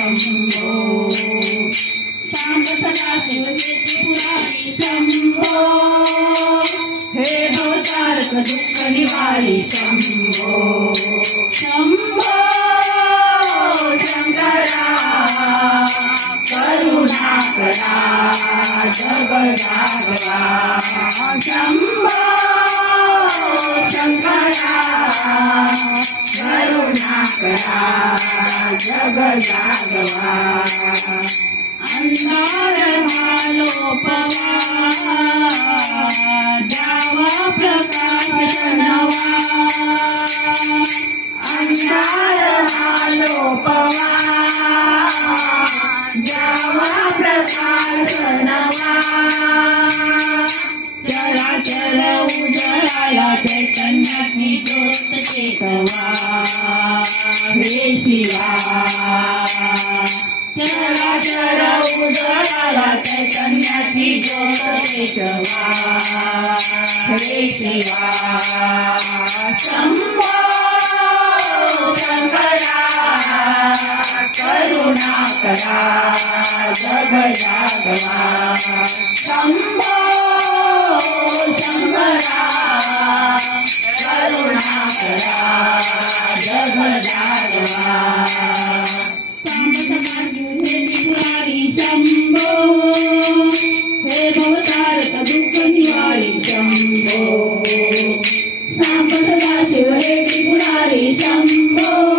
शंभो सांब सदा शिव हे त्रिपुरारी शंभो हे भवतारक दुःख निवारी शंभो शंभो शंकरा करुणाकरा जगदागवा शंभो शंकरा करुणाकरा जगदागवा अंधार हालो पवा जावा प्रकाश नवा. अंधार हालो पवा जावा प्रकाश नवा चराचर उजळाला चैतन्याची ज्योत चेतवा. शिवा चराचर उजळाला चैतन्याची ज्योत पेटवा हे शिवा शंभो शंकरा करुणा करा जग जागवा शंभो शंकरा करुणा करा जग जागवा त्रिपुरारी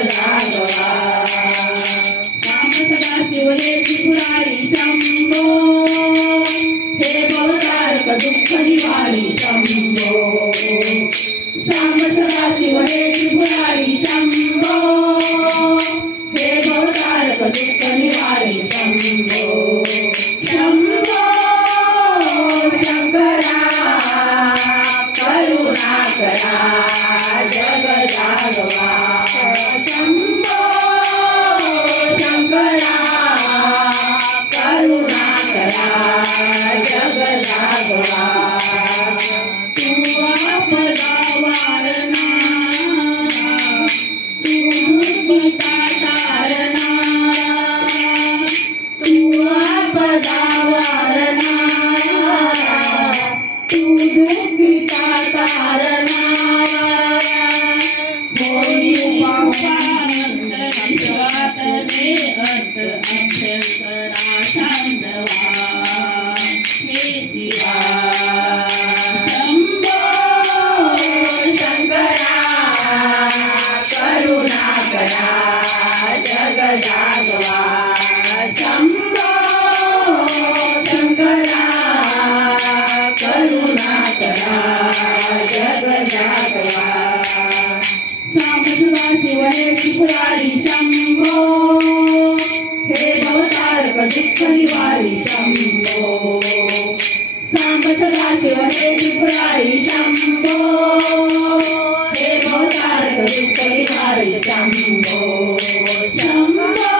करुणा करा जग जागवा शंभो शंकरा करुणा करा जगदागवा तू तू शिवरारी शंभो हे भवतारक दुःख निवारी शंभो सांब सदा शिव हे शिवरारी शंभो हे भवतारक दुःख निवारी शंभो 怎么